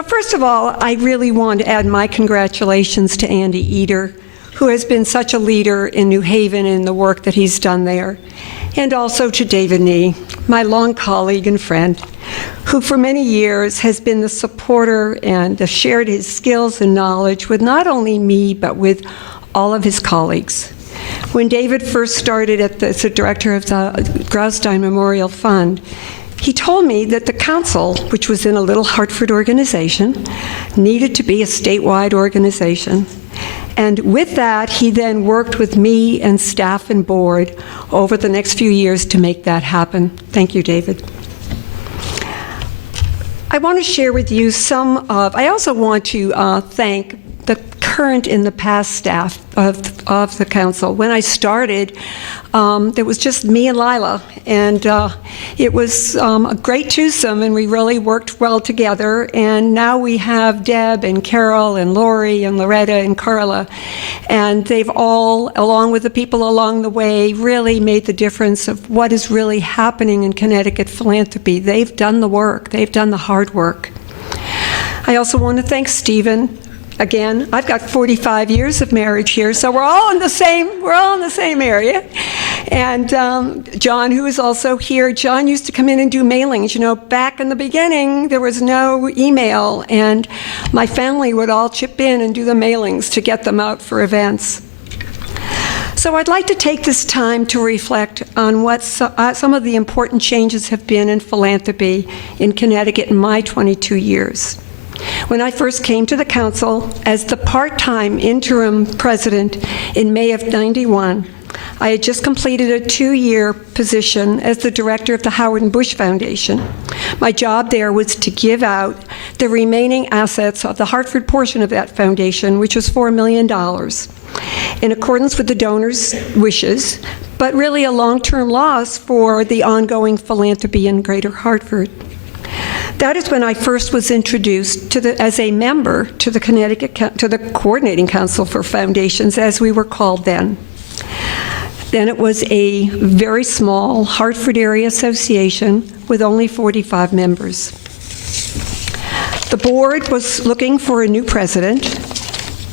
So first of all, I really want to add my congratulations to Andy Eder, who has been such a leader in New Haven in the work that he's done there, and also to David Nee, my long colleague and friend, who for many years has been the supporter and shared his skills and knowledge with not only me, but with all of his colleagues. When David first started as the director of the Graustein Memorial Fund, he told me that the council, which was in a little Hartford organization, needed to be a statewide organization. And with that, he then worked with me and staff and board over the next few years to make that happen. Thank you, David. I want to share with you I also want to thank the current and the past staff of the council. When I started, there was just me and Lila, and it was a great twosome, and we really worked well together. And now we have Deb and Carol and Lori and Loretta and Carla, and they've all, along with the people along the way, really made the difference of what is really happening in Connecticut philanthropy. They've done the work. They've done the hard work. I also want to thank Stephen. Again, I've got 45 years of marriage here, so we're all in the same area. And John, who is also here, John used to come in and do mailings. You know, back in the beginning, there was no email, and my family would all chip in and do the mailings to get them out for events. So I'd like to take this time to reflect on what some of the important changes have been in philanthropy in Connecticut in my 22 years. When I first came to the council as the part-time interim president in May of '91, I had just completed a 2-year position as the director of the Howard and Bush Foundation. My job there was to give out the remaining assets of the Hartford portion of that foundation, which was $4 million, in accordance with the donors' wishes, but really a long-term loss for the ongoing philanthropy in Greater Hartford. That is when I first was introduced as a member to the Coordinating Council for Foundations, as we were called then. Then it was a very small Hartford area association with only 45 members. The board was looking for a new president,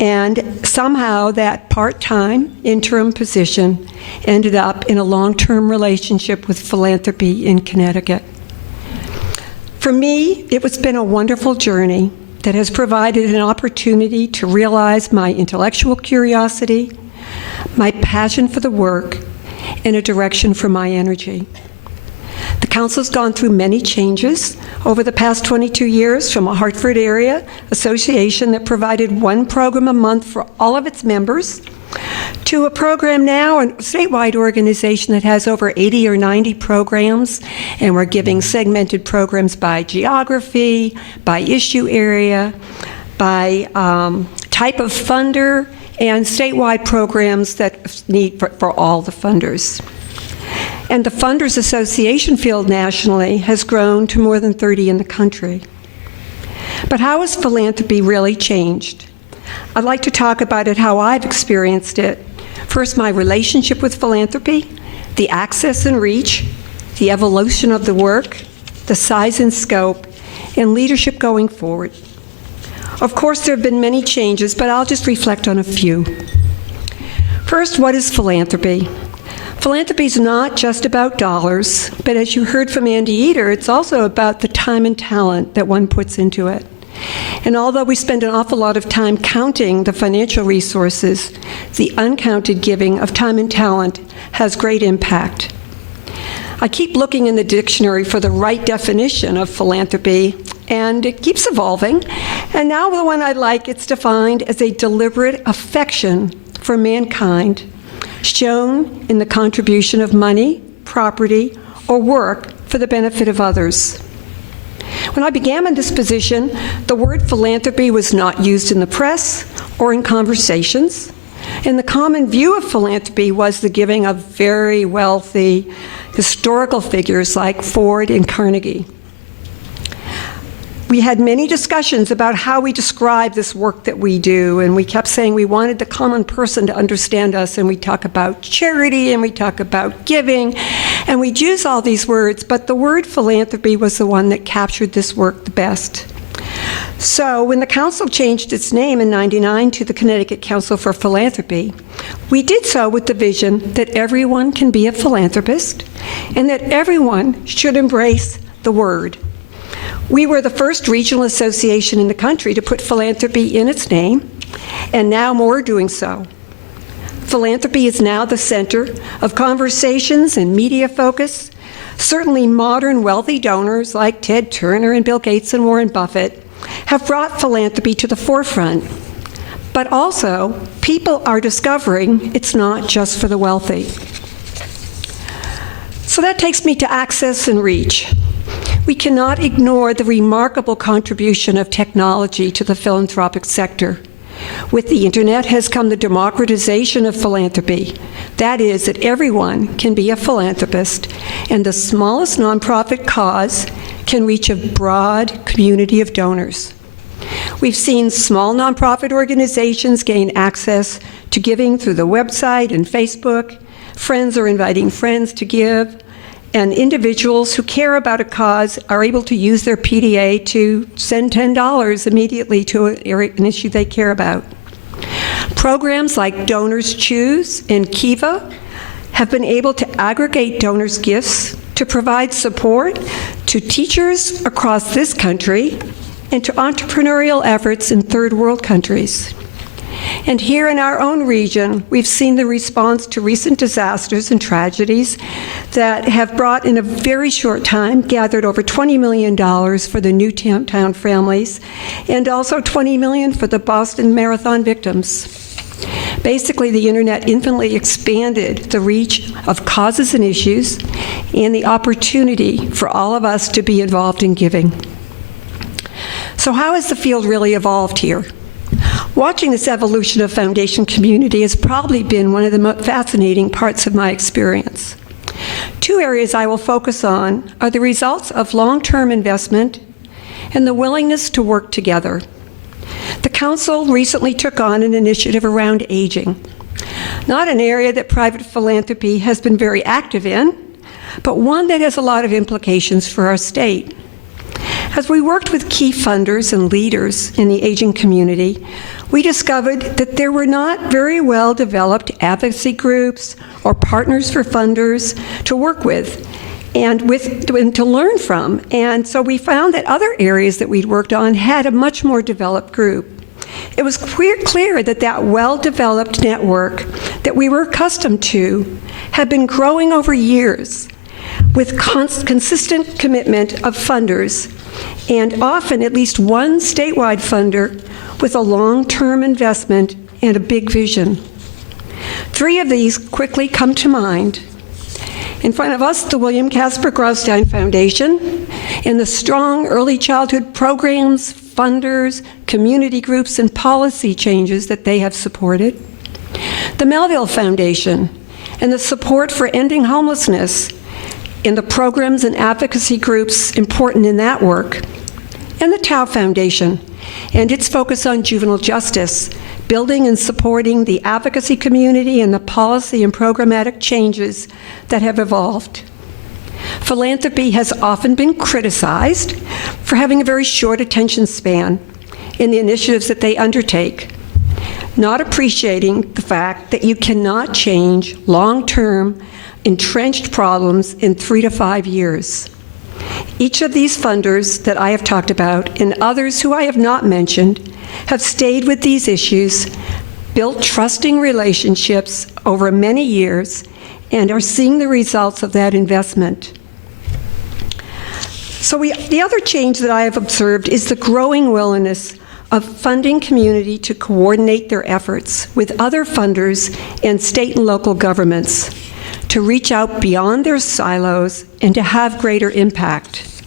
and somehow that part-time interim position ended up in a long-term relationship with philanthropy in Connecticut. For me, it has been a wonderful journey that has provided an opportunity to realize my intellectual curiosity, my passion for the work, and a direction for my energy. The council's gone through many changes over the past 22 years, from a Hartford area association that provided one program a month for all of its members, to a program now, a statewide organization that has over 80 or 90 programs, and we're giving segmented programs by geography, by issue area, by type of funder, and statewide programs that need for all the funders. And the Funders Association field nationally has grown to more than 30 in the country. But how has philanthropy really changed? I'd like to talk about it how I've experienced it. First, my relationship with philanthropy, the access and reach, the evolution of the work, the size and scope, and leadership going forward. Of course, there have been many changes, but I'll just reflect on a few. First, what is philanthropy? Philanthropy is not just about dollars, but as you heard from Andy Eder, it's also about the time and talent that one puts into it. And although we spend an awful lot of time counting the financial resources, the uncounted giving of time and talent has great impact. I keep looking in the dictionary for the right definition of philanthropy, and it keeps evolving. And now the one I like, it's defined as a deliberate affection for mankind, shown in the contribution of money, property, or work for the benefit of others. When I began in this position, the word philanthropy was not used in the press or in conversations, and the common view of philanthropy was the giving of very wealthy historical figures like Ford and Carnegie. We had many discussions about how we describe this work that we do, and we kept saying we wanted the common person to understand us, and we talk about charity, and we talk about giving, and we'd use all these words, but the word philanthropy was the one that captured this work the best. So when the council changed its name in '99 to the Connecticut Council for Philanthropy, we did so with the vision that everyone can be a philanthropist and that everyone should embrace the word. We were the first regional association in the country to put philanthropy in its name, and now more are doing so. Philanthropy is now the center of conversations and media focus. Certainly modern wealthy donors like Ted Turner and Bill Gates and Warren Buffett have brought philanthropy to the forefront. But also, people are discovering it's not just for the wealthy. So that takes me to access and reach. We cannot ignore the remarkable contribution of technology to the philanthropic sector. With the internet has come the democratization of philanthropy. That is, that everyone can be a philanthropist, and the smallest nonprofit cause can reach a broad community of donors. We've seen small nonprofit organizations gain access to giving through the website and Facebook. Friends are inviting friends to give, and individuals who care about a cause are able to use their PDA to send $10 immediately to an issue they care about. Programs like Donors Choose and Kiva have been able to aggregate donors' gifts to provide support to teachers across this country and to entrepreneurial efforts in third world countries. And here in our own region, we've seen the response to recent disasters and tragedies that have brought, in a very short time, gathered over $20 million for the Newtown families, and also $20 million for the Boston Marathon victims. Basically, the internet infinitely expanded the reach of causes and issues and the opportunity for all of us to be involved in giving. So how has the field really evolved here? Watching this evolution of foundation community has probably been one of the most fascinating parts of my experience. Two areas I will focus on are the results of long-term investment and the willingness to work together. The Council recently took on an initiative around aging, not an area that private philanthropy has been very active in, but one that has a lot of implications for our state. As we worked with key funders and leaders in the aging community, we discovered that there were not very well-developed advocacy groups or partners for funders to work with and to learn from. And so we found that other areas that we'd worked on had a much more developed group. It was clear that that well-developed network that we were accustomed to had been growing over years with consistent commitment of funders, and often at least one statewide funder with a long-term investment and a big vision. Three of these quickly come to mind. In front of us, the William Casper Graustein Foundation, and the strong early childhood programs, funders, community groups, and policy changes that they have supported. The Melville Foundation, and the support for ending homelessness, and the programs and advocacy groups important in that work. And the Tao Foundation, and its focus on juvenile justice, building and supporting the advocacy community and the policy and programmatic changes that have evolved. Philanthropy has often been criticized for having a very short attention span in the initiatives that they undertake, not appreciating the fact that you cannot change long-term entrenched problems in 3 to 5 years. Each of these funders that I have talked about, and others who I have not mentioned, have stayed with these issues, built trusting relationships over many years, and are seeing the results of that investment. So the other change that I have observed is the growing willingness of funding community to coordinate their efforts with other funders and state and local governments, to reach out beyond their silos and to have greater impact.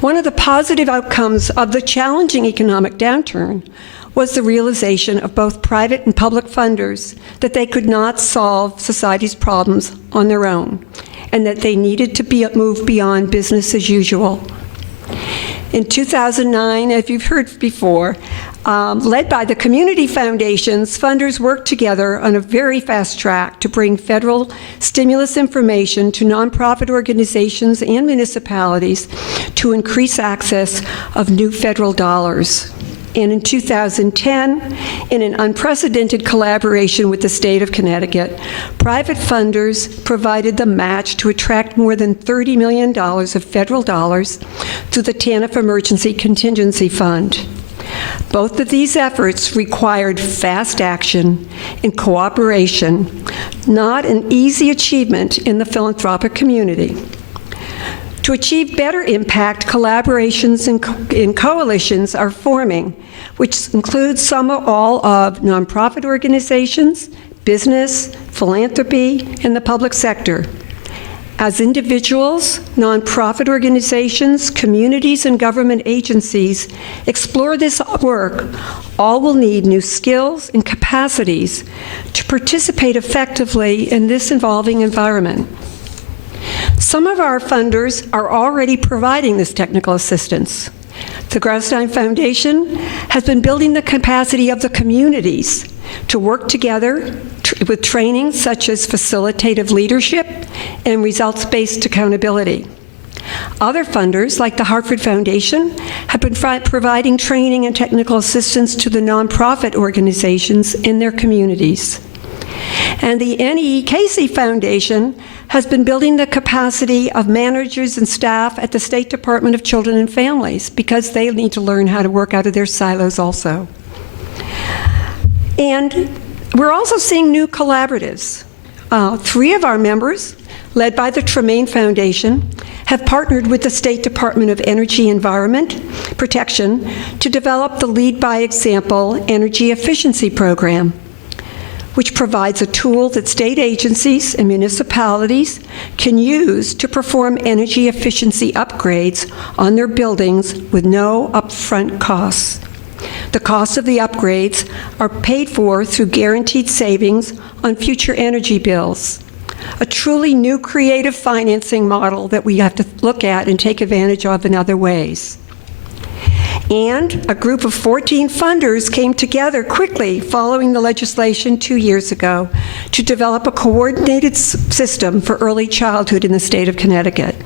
One of the positive outcomes of the challenging economic downturn was the realization of both private and public funders that they could not solve society's problems on their own, and that they needed to move beyond business as usual. In 2009, as you've heard before, led by the community foundations, funders worked together on a very fast track to bring federal stimulus information to nonprofit organizations and municipalities to increase access of new federal dollars. And in 2010, in an unprecedented collaboration with the state of Connecticut, private funders provided the match to attract more than $30 million of federal dollars through the TANF Emergency Contingency Fund. Both of these efforts required fast action and cooperation, not an easy achievement in the philanthropic community. To achieve better impact, collaborations and coalitions are forming, which includes some or all of nonprofit organizations, business, philanthropy, and the public sector. As individuals, nonprofit organizations, communities, and government agencies explore this work, all will need new skills and capacities to participate effectively in this evolving environment. Some of our funders are already providing this technical assistance. The Graustein Foundation has been building the capacity of the communities to work together with training such as facilitative leadership and results-based accountability. Other funders, like the Hartford Foundation, have been providing training and technical assistance to the nonprofit organizations in their communities. And the N.E. Casey Foundation has been building the capacity of managers and staff at the State Department of Children and Families because they need to learn how to work out of their silos also. And we're also seeing new collaboratives. 3 of our members, led by the Tremaine Foundation, have partnered with the State Department of Energy Environment Protection to develop the Lead by Example Energy Efficiency Program, which provides a tool that state agencies and municipalities can use to perform energy efficiency upgrades on their buildings with no upfront costs. The costs of the upgrades are paid for through guaranteed savings on future energy bills. A truly new creative financing model that we have to look at and take advantage of in other ways. And a group of 14 funders came together quickly following the legislation 2 years ago to develop a coordinated system for early childhood in the state of Connecticut.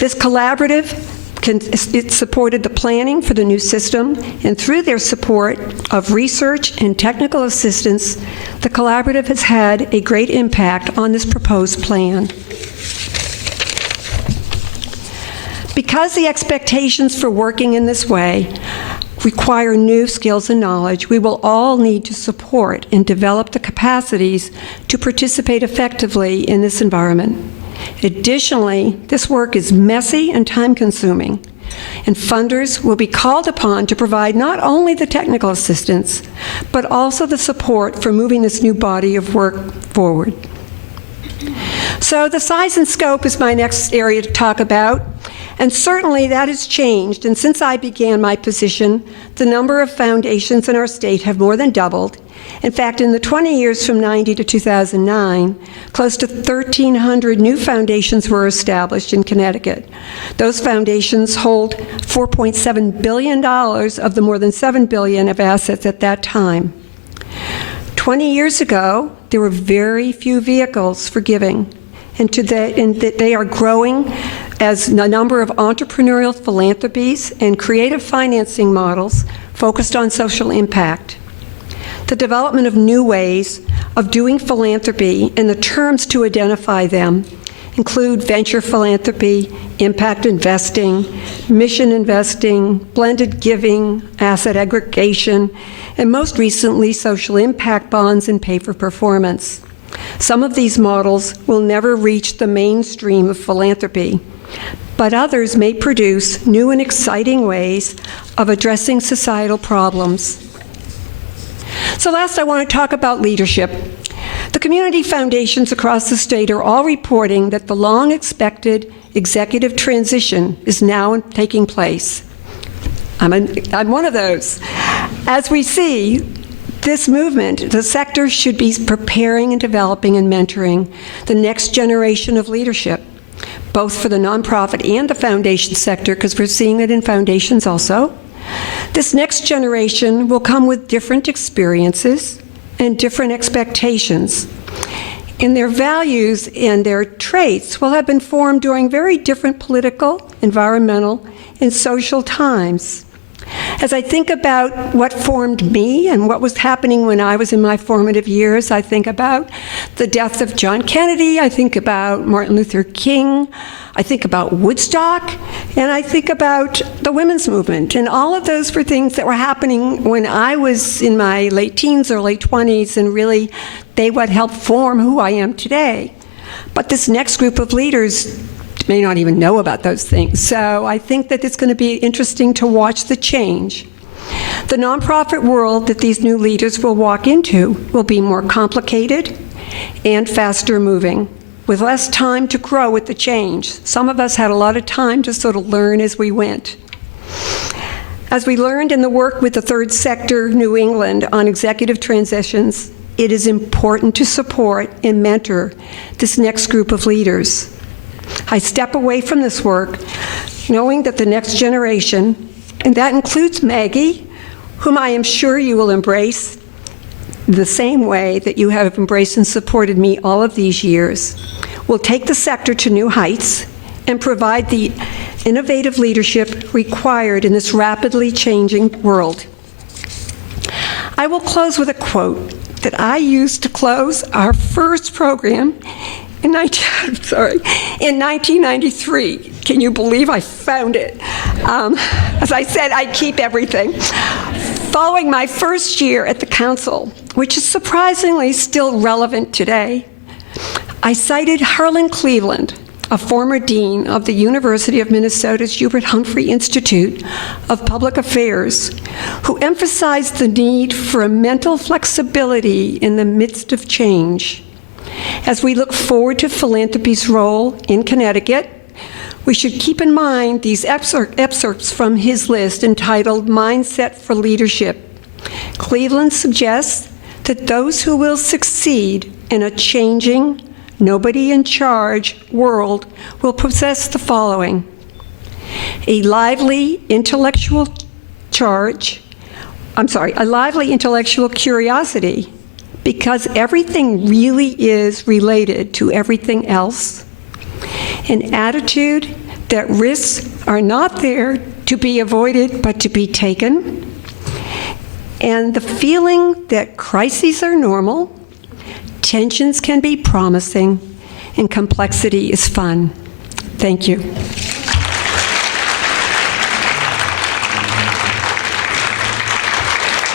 This collaborative it supported the planning for the new system, and through their support of research and technical assistance, the collaborative has had a great impact on this proposed plan. Because the expectations for working in this way require new skills and knowledge, we will all need to support and develop the capacities to participate effectively in this environment. Additionally, this work is messy and time-consuming, and funders will be called upon to provide not only the technical assistance, but also the support for moving this new body of work forward. So the size and scope is my next area to talk about, and certainly that has changed, and since I began my position, the number of foundations in our state have more than doubled. In fact, in the 20 years from 90 to 2009, close to 1,300 new foundations were established in Connecticut. Those foundations hold $4.7 billion of the more than $7 billion of assets at that time. 20 years ago, there were very few vehicles for giving, and they are growing as a number of entrepreneurial philanthropies and creative financing models focused on social impact. The development of new ways of doing philanthropy and the terms to identify them include venture philanthropy, impact investing, mission investing, blended giving, asset aggregation, and most recently, social impact bonds and pay for performance. Some of these models will never reach the mainstream of philanthropy, but others may produce new and exciting ways of addressing societal problems. So last, I want to talk about leadership. The community foundations across the state are all reporting that the long-expected executive transition is now taking place. I'm one of those. As we see this movement, the sector should be preparing and developing and mentoring the next generation of leadership. both for the nonprofit and the foundation sector, because we're seeing it in foundations also. This next generation will come with different experiences and different expectations. And their values and their traits will have been formed during very different political, environmental, and social times. As I think about what formed me and what was happening when I was in my formative years, I think about the death of John Kennedy, I think about Martin Luther King, I think about Woodstock, and I think about the women's movement. And all of those were things that were happening when I was in my late teens or late 20s, and really they would help form who I am today. But this next group of leaders may not even know about those things. So I think that it's going to be interesting to watch the change. The nonprofit world that these new leaders will walk into will be more complicated and faster moving, with less time to grow with the change. Some of us had a lot of time to sort of learn as we went. As we learned in the work with the Third Sector New England on executive transitions, it is important to support and mentor this next group of leaders. I step away from this work knowing that the next generation, and that includes Maggie, whom I am sure you will embrace the same way that you have embraced and supported me all of these years, will take the sector to new heights and provide the innovative leadership required in this rapidly changing world. I will close with a quote that I used to close our first program in 1993. Can you believe I found it? As I said, I keep everything. Following my first year at the council, which is surprisingly still relevant today, I cited Harlan Cleveland, a former dean of the University of Minnesota's Hubert Humphrey Institute of Public Affairs, who emphasized the need for a mental flexibility in the midst of change. As we look forward to philanthropy's role in Connecticut, we should keep in mind these excerpts from his list entitled Mindset for Leadership. Cleveland suggests that those who will succeed in a changing, nobody-in-charge world will possess the following: a lively intellectual curiosity, because everything really is related to everything else. An attitude that risks are not there to be avoided but to be taken. And the feeling that crises are normal, tensions can be promising, and complexity is fun. Thank you.